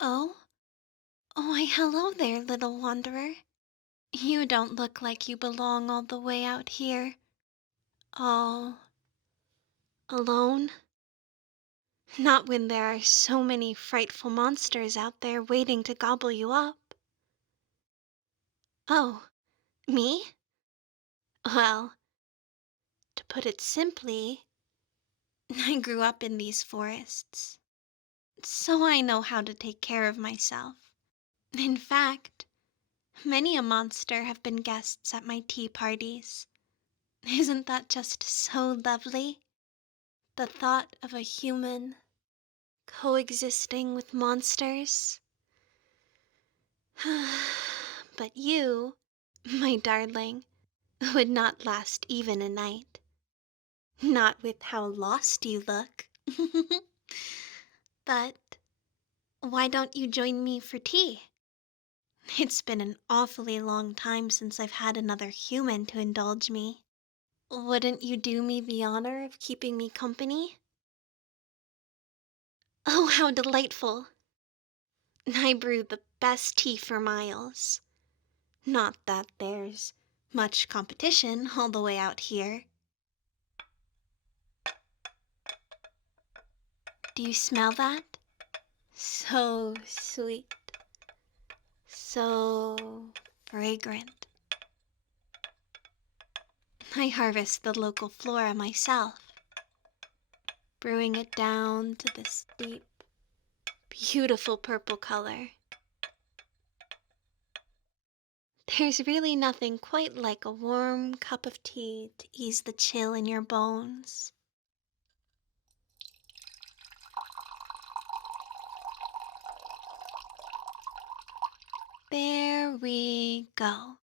Oh? Oh, why, hello there, little wanderer. You don't look like you belong all the way out here. All alone? Not when there are so many frightful monsters out there waiting to gobble you up. Oh, me? Well, to put it simply, I grew up in these forests, so I know how to take care of myself. In fact, many a monster have been guests at my tea parties. Isn't that just so lovely? The thought of a human coexisting with monsters. But you, my darling, would not last even a night. Not with how lost you look. But why don't you join me for tea? It's been an awfully long time since I've had another human to indulge me. Wouldn't you do me the honor of keeping me company? Oh, how delightful! I brew the best tea for miles. Not that there's much competition all the way out here. Do you smell that? So sweet, so fragrant. I harvest the local flora myself, brewing it down to this deep, beautiful purple color. There's really nothing quite like a warm cup of tea to ease the chill in your bones. There we go.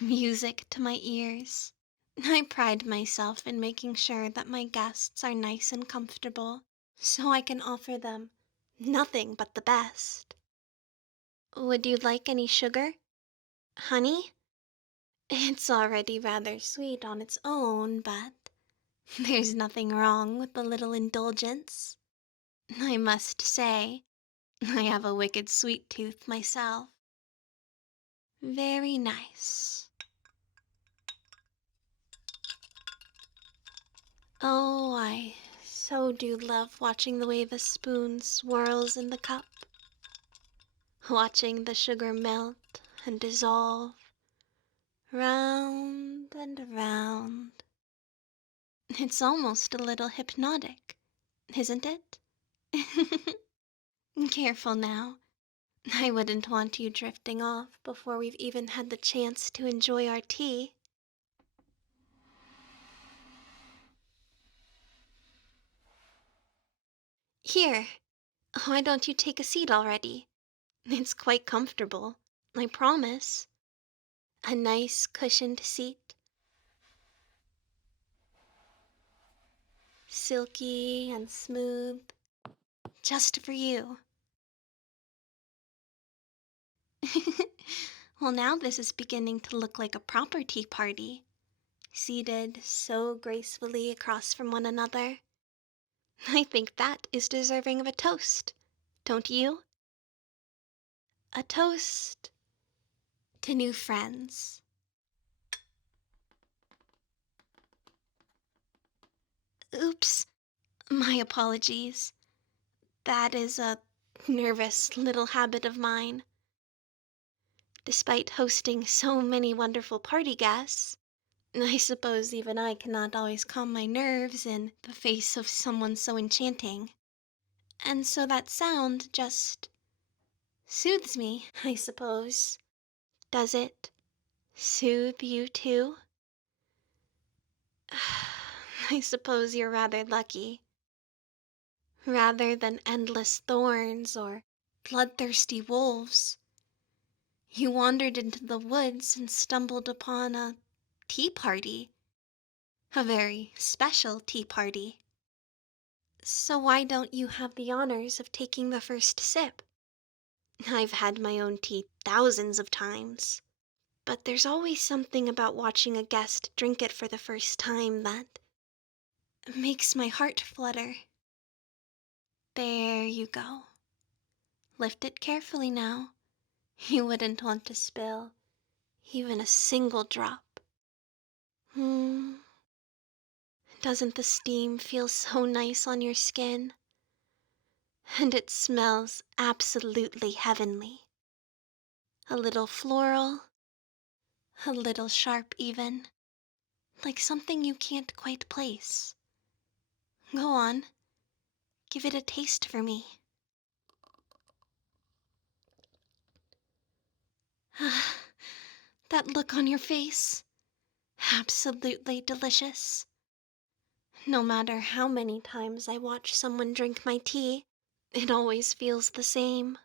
Music to my ears. I pride myself in making sure that my guests are nice and comfortable, so I can offer them nothing but the best. Would you like any sugar? Honey? It's already rather sweet on its own, but there's nothing wrong with a little indulgence. I must say, I have a wicked sweet tooth myself. Very nice. Oh, I so do love watching the way the spoon swirls in the cup, watching the sugar melt and dissolve, round and round. It's almost a little hypnotic, isn't it? Careful now. I wouldn't want you drifting off before we've even had the chance to enjoy our tea. Here, why don't you take a seat already? It's quite comfortable, I promise. A nice cushioned seat, silky and smooth, just for you. Well, now this is beginning to look like a proper tea party, seated so gracefully across from one another. I think that is deserving of a toast, don't you? A toast to new friends. Oops, my apologies. That is a nervous little habit of mine. Despite hosting so many wonderful party guests, I suppose even I cannot always calm my nerves in the face of someone so enchanting. And so that sound just soothes me, I suppose. Does it soothe you too? I suppose you're rather lucky. Rather than endless thorns or bloodthirsty wolves, you wandered into the woods and stumbled upon a tea party. A very special tea party. So why don't you have the honors of taking the first sip? I've had my own tea thousands of times, but there's always something about watching a guest drink it for the first time that makes my heart flutter. There you go. Lift it carefully now. You wouldn't want to spill even a single drop. Hmm. Doesn't the steam feel so nice on your skin? And it smells absolutely heavenly. A little floral, a little sharp even, like something you can't quite place. Go on, give it a taste for me. That look on your face. Absolutely delicious. No matter how many times I watch someone drink my tea, it always feels the same.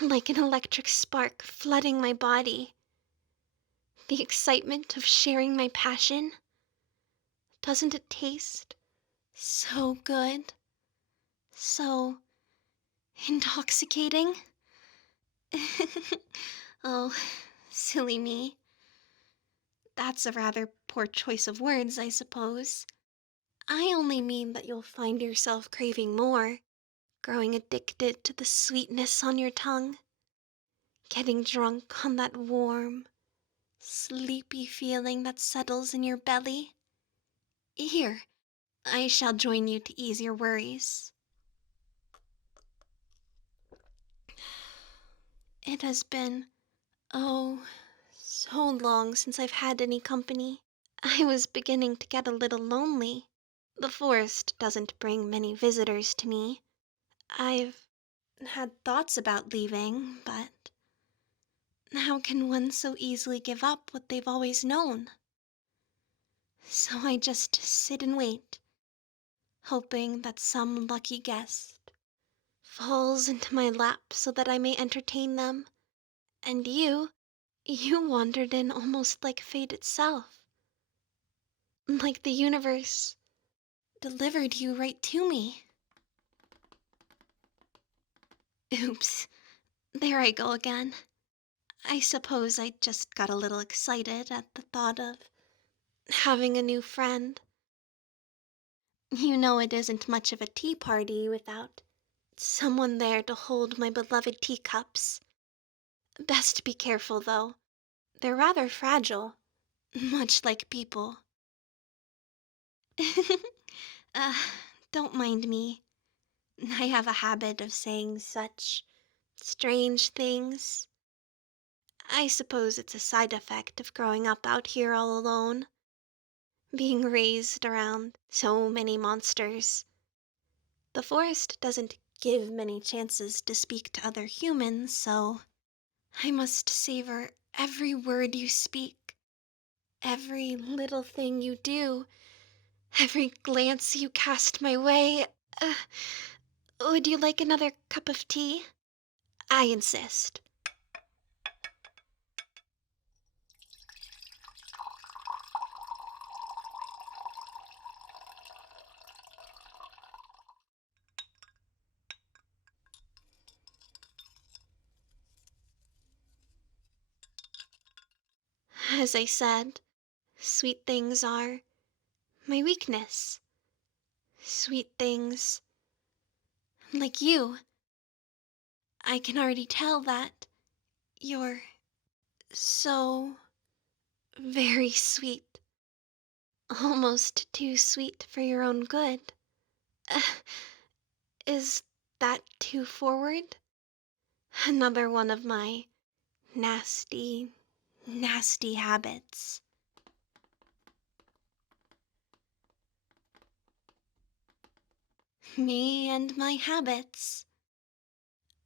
Like an electric spark flooding my body. The excitement of sharing my passion. Doesn't it taste so good? So intoxicating? Oh, silly me. That's a rather poor choice of words, I suppose. I only mean that you'll find yourself craving more, growing addicted to the sweetness on your tongue, getting drunk on that warm, sleepy feeling that settles in your belly. Here, I shall join you to ease your worries. It has been, oh, so long since I've had any company. I was beginning to get a little lonely. The forest doesn't bring many visitors to me. I've had thoughts about leaving, but how can one so easily give up what they've always known? So I just sit and wait, hoping that some lucky guest falls into my lap so that I may entertain them. And you wandered in almost like fate itself, like the universe delivered you right to me. Oops, there I go again. I suppose I just got a little excited at the thought of having a new friend. You know it isn't much of a tea party without someone there to hold my beloved teacups. Best be careful, though. They're rather fragile, much like people. uh, don't mind me. I have a habit of saying such strange things. I suppose it's a side effect of growing up out here all alone, being raised around so many monsters. The forest doesn't give many chances to speak to other humans, so I must savor every word you speak, every little thing you do, every glance you cast my way. Uh, would you like another cup of tea? I insist. As I said, sweet things are my weakness. Sweet things like you. I can already tell that you're so very sweet. Almost too sweet for your own good. Is that too forward? Another one of my nasty, nasty habits. Me and my habits.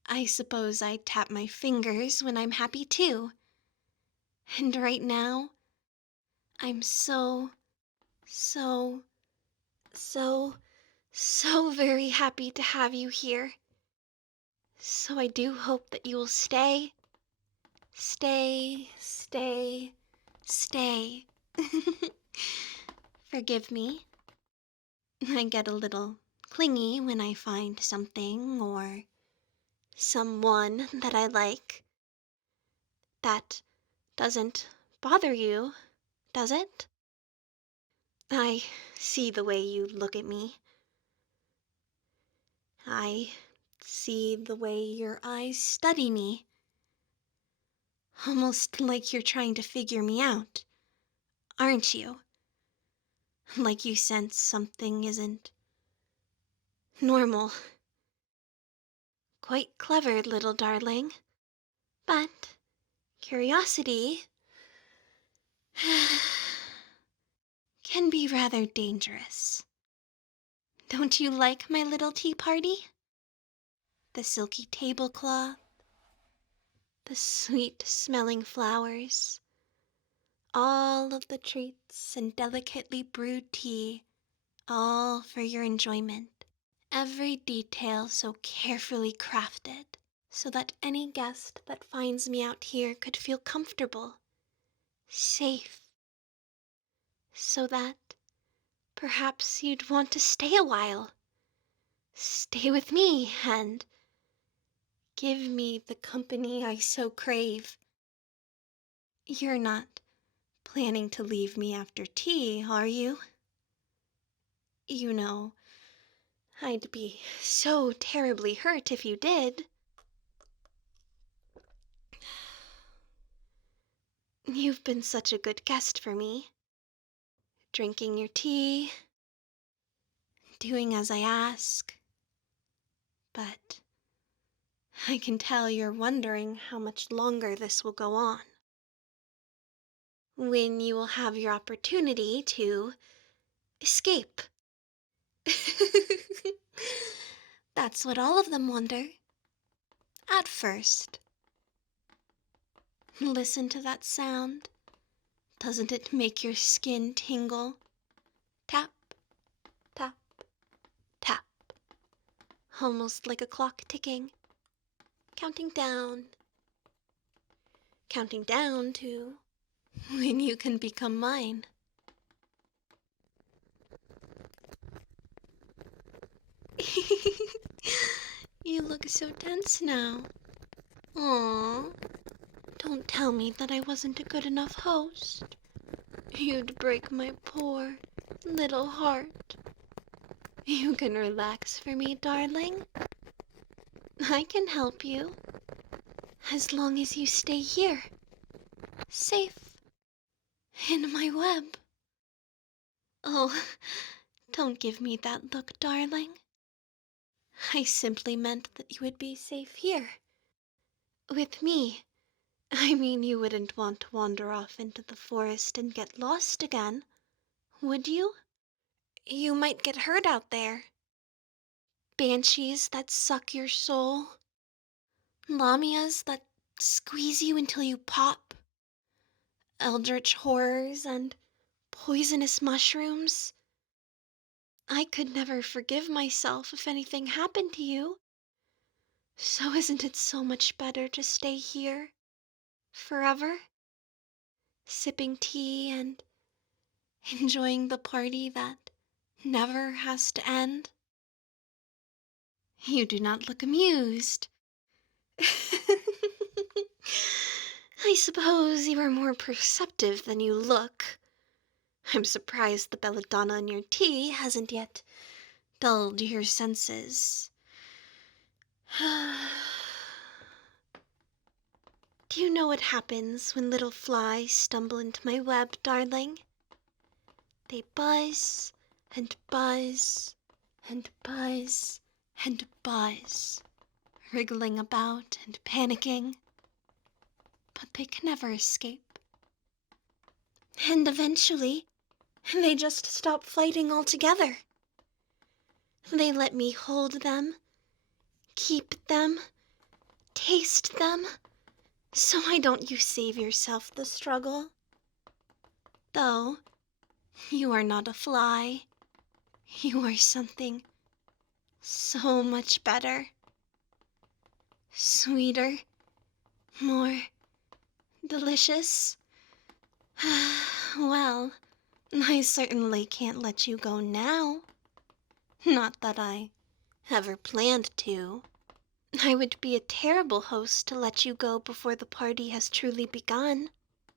I suppose I tap my fingers when I'm happy too. And right now, I'm so, so, so, so very happy to have you here. So I do hope that you will stay. Stay, stay, stay. Forgive me. I get a little clingy when I find something or someone that I like. That doesn't bother you, does it? I see the way you look at me. I See the way your eyes study me. Almost like you're trying to figure me out, aren't you? Like you sense something isn't normal. Quite clever, little darling. But curiosity can be rather dangerous. Don't you like my little tea party? The silky tablecloth, the sweet-smelling flowers, all of the treats and delicately brewed tea, all for your enjoyment. Every detail so carefully crafted, so that any guest that finds me out here could feel comfortable, safe, so that perhaps you'd want to stay a while. Stay with me and give me the company I so crave. You're not planning to leave me after tea, are you? You know, I'd be so terribly hurt if you did. You've been such a good guest for me, drinking your tea, doing as I ask. But I can tell you're wondering how much longer this will go on. When you will have your opportunity to escape. That's what all of them wonder. At first. Listen to that sound. Doesn't it make your skin tingle? Tap, tap, tap. Almost like a clock ticking. Counting down. Counting down to when you can become mine. You look so tense now. Aww. Don't tell me that I wasn't a good enough host. You'd break my poor little heart. You can relax for me, darling. I can help you. As long as you stay here. Safe. In my web. Oh, don't give me that look, darling. I simply meant that you would be safe here. With me. I mean, you wouldn't want to wander off into the forest and get lost again, would you? You might get hurt out there. Banshees that suck your soul. Lamias that squeeze you until you pop. Eldritch horrors and poisonous mushrooms. I could never forgive myself if anything happened to you. So isn't it so much better to stay here? Forever? Sipping tea and enjoying the party that never has to end? You do not look amused. I suppose you are more perceptive than you look. I'm surprised the belladonna in your tea hasn't yet dulled your senses. Do you know what happens when little flies stumble into my web, darling? They buzz and buzz and buzz and buzz, wriggling about and panicking, but they can never escape. And eventually, they just stop fighting altogether. They let me hold them, keep them, taste them, so why don't you save yourself the struggle? Though, you are not a fly. You are something so much better. Sweeter, more delicious. Well, I certainly can't let you go now. Not that I ever planned to. I would be a terrible host to let you go before the party has truly begun.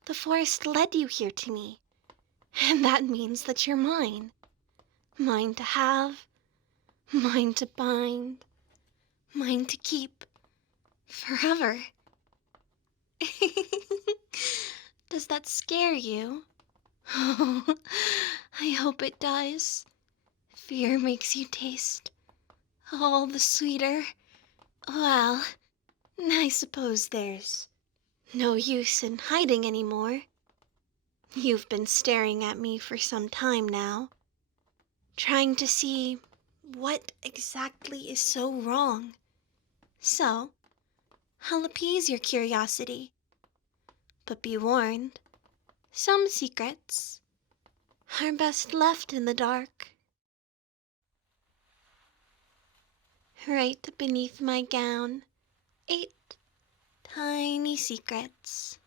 The forest led you here to me, and that means that you're mine. Mine to have, mine to bind, Mine to keep. Forever. Does that scare you? Oh, I hope it does. Fear makes you taste all the sweeter. Well, I suppose there's no use in hiding anymore. You've been staring at me for some time now, trying to see what exactly is so wrong. So, I'll appease your curiosity. But be warned, some secrets are best left in the dark. Right beneath my gown, 8 tiny secrets.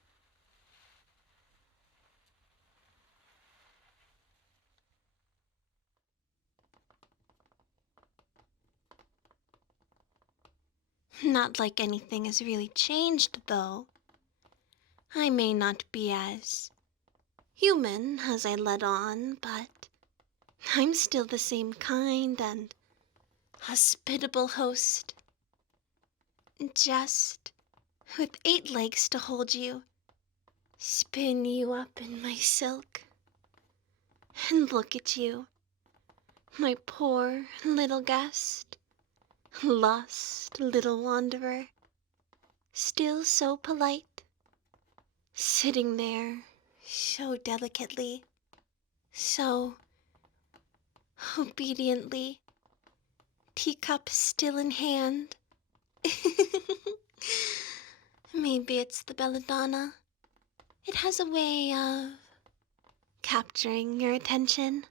Not like anything has really changed, though. I may not be as human as I let on, but I'm still the same kind and hospitable host. Just with 8 legs to hold you, spin you up in my silk, and look at you, my poor little guest, lost little wanderer, still so polite, sitting there so delicately, so obediently, teacup still in hand. Maybe it's the belladonna. It has a way of capturing your attention,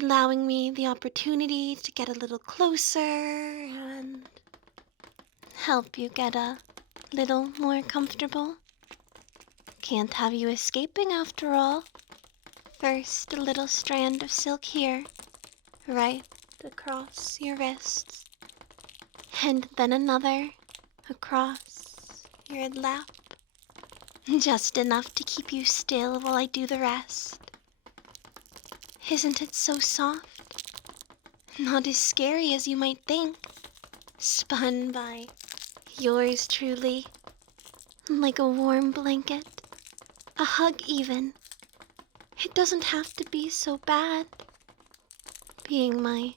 allowing me the opportunity to get a little closer and help you get a little more comfortable. Can't have you escaping after all. First, a little strand of silk here, right across your wrists, and then another across your lap. Just enough to keep you still while I do the rest. Isn't it so soft? Not as scary as you might think. Spun by yours truly, like a warm blanket, a hug even. It doesn't have to be so bad. Being my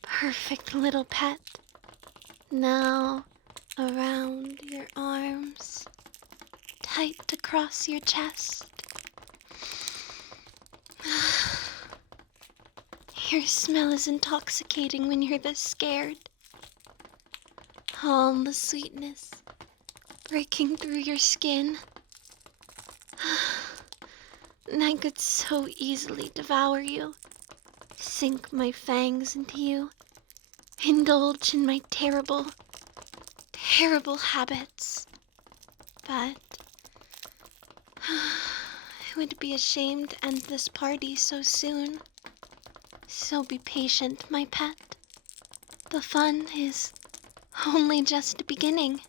perfect little pet. Now, around your arms, tight across your chest. Your smell is intoxicating when you're this scared. All the sweetness breaking through your skin. And I could so easily devour you, sink my fangs into you, indulge in my terrible, terrible habits. But it would be a shame to end this party so soon. So be patient, my pet. The fun is only just beginning.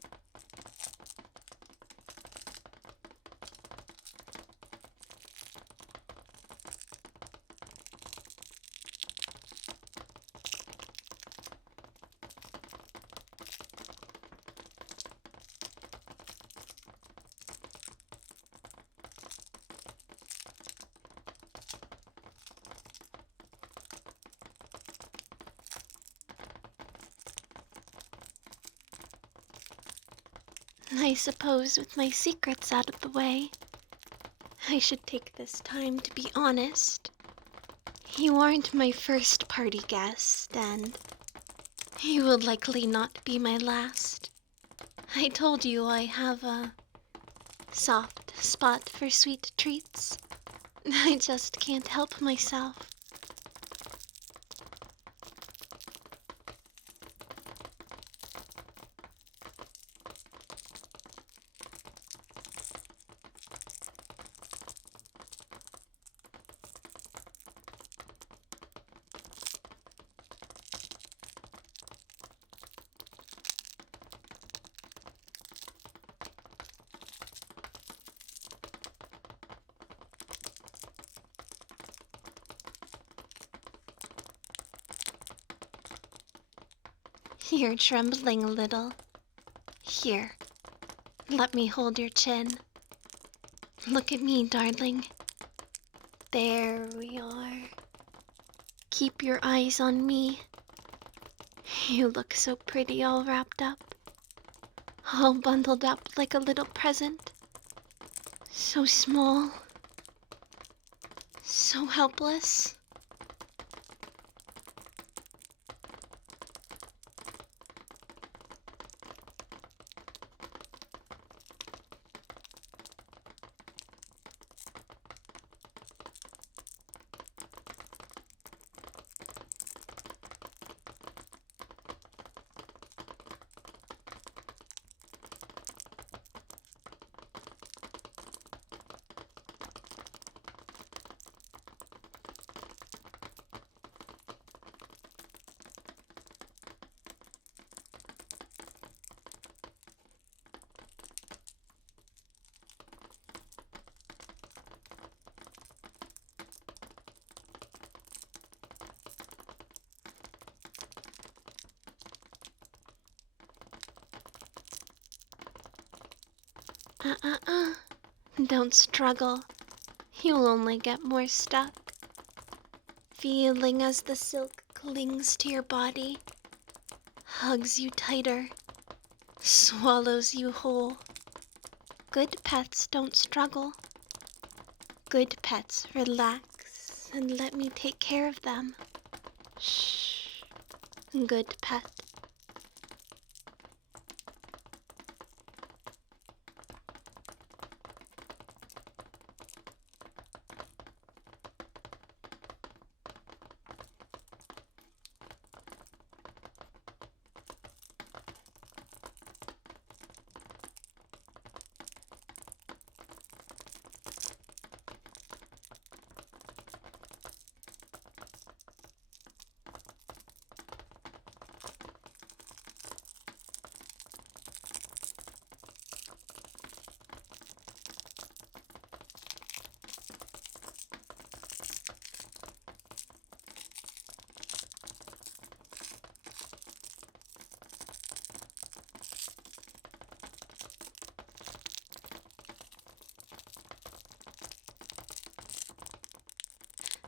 I suppose with my secrets out of the way, I should take this time to be honest. You aren't my first party guest, and you will likely not be my last. I told you I have a soft spot for sweet treats. I just can't help myself. You're trembling a little. Here, let me hold your chin. Look at me, darling. There we are. Keep your eyes on me. You look so pretty all wrapped up. All bundled up like a little present. So small. So helpless. Uh. Don't struggle. You'll only get more stuck. Feeling as the silk clings to your body, hugs you tighter, swallows you whole. Good pets don't struggle. Good pets relax and let me take care of them. Shh. Good pet.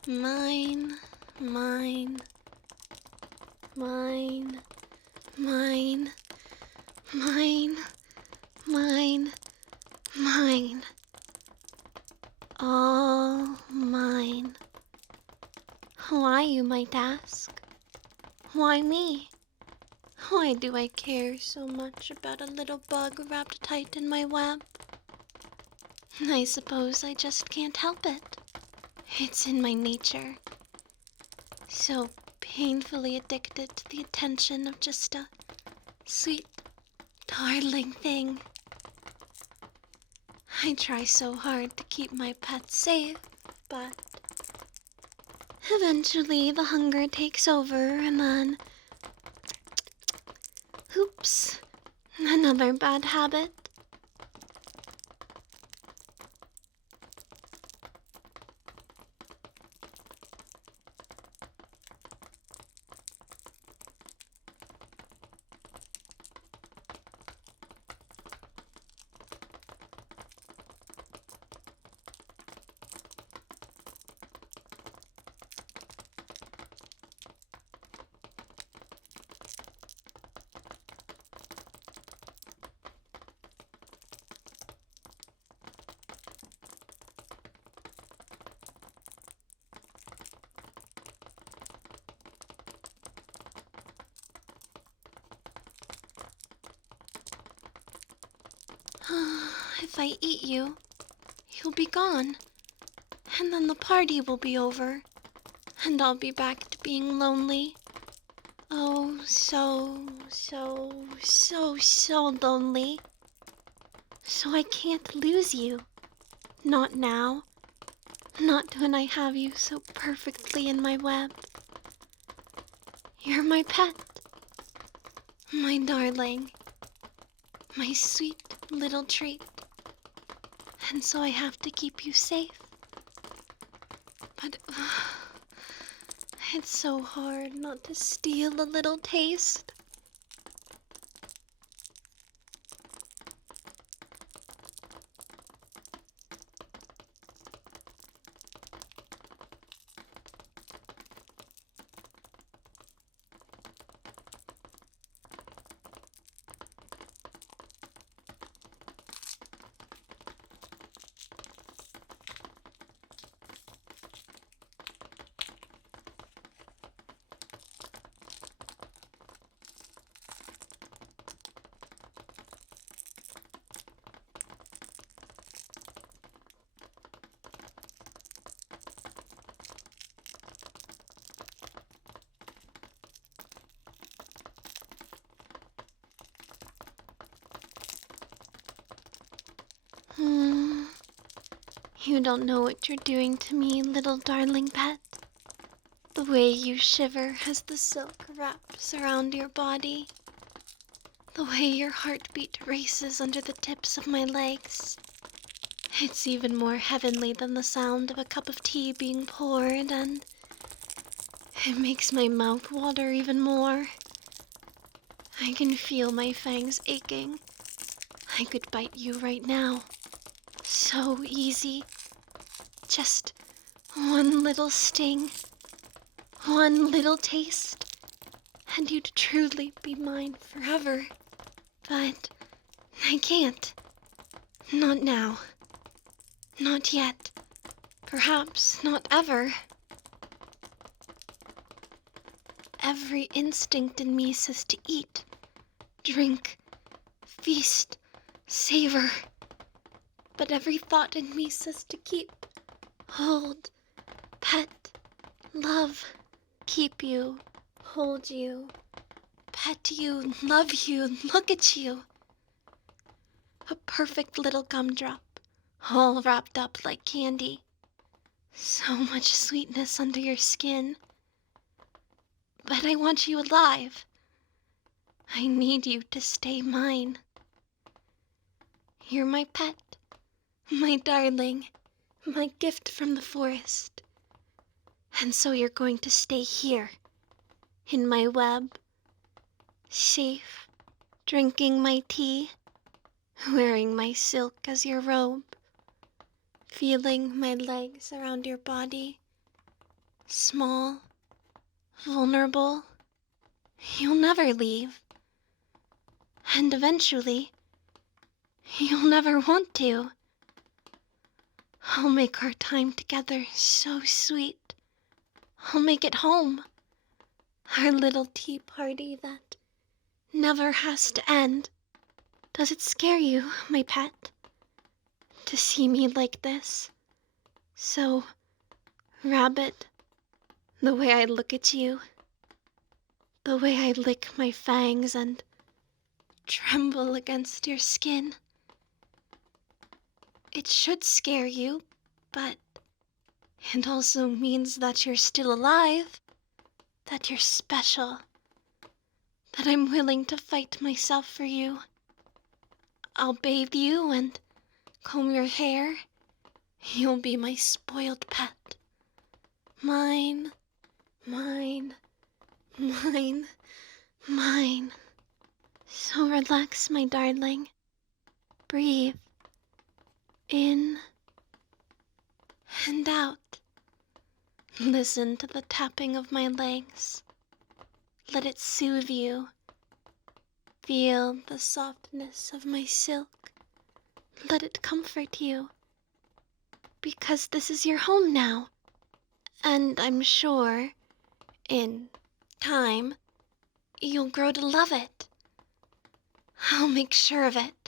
Mine, mine, mine, mine, mine, mine, mine. All mine. Why, you might ask? Why me? Why do I care so much about a little bug wrapped tight in my web? I suppose I just can't help it. It's in my nature. So painfully addicted to the attention of just a sweet, darling thing. I try so hard to keep my pets safe, but eventually the hunger takes over and then, oops, another bad habit. If I eat you, you'll be gone. And then the party will be over. And I'll be back to being lonely. Oh, so lonely. So I can't lose you. Not now. Not when I have you so perfectly in my web. You're my pet. My darling. My sweet little treat. And so I have to keep you safe. But it's so hard not to steal a little taste. You don't know what you're doing to me, little darling pet. The way you shiver as the silk wraps around your body. The way your heartbeat races under the tips of my legs. It's even more heavenly than the sound of a cup of tea being poured, and it makes my mouth water even more. I can feel my fangs aching. I could bite you right now. So easy. Just one little sting. One little taste. And you'd truly be mine forever. But I can't. Not now. Not yet. Perhaps not ever. Every instinct in me says to eat, drink, feast, savor. But every thought in me says to keep, hold, pet, love, keep you, hold you, pet you, love you, look at you. A perfect little gumdrop, all wrapped up like candy. So much sweetness under your skin. But I want you alive. I need you to stay mine. You're my pet, my darling, my gift from the forest. And so you're going to stay here, in my web, safe, drinking my tea, wearing my silk as your robe, feeling my legs around your body, small, vulnerable. You'll never leave. And eventually, you'll never want to. I'll make our time together so sweet. I'll make it home. Our little tea party that never has to end. Does it scare you, my pet, to see me like this? So, rabbit, the way I look at you, the way I lick my fangs and tremble against your skin. It should scare you, but it also means that you're still alive, that you're special, that I'm willing to fight myself for you. I'll bathe you and comb your hair. You'll be my spoiled pet. Mine, mine, mine, mine. So relax, my darling. Breathe. In and out. Listen to the tapping of my legs. Let it soothe you. Feel the softness of my silk. Let it comfort you. Because this is your home now. And I'm sure, in time, you'll grow to love it. I'll make sure of it.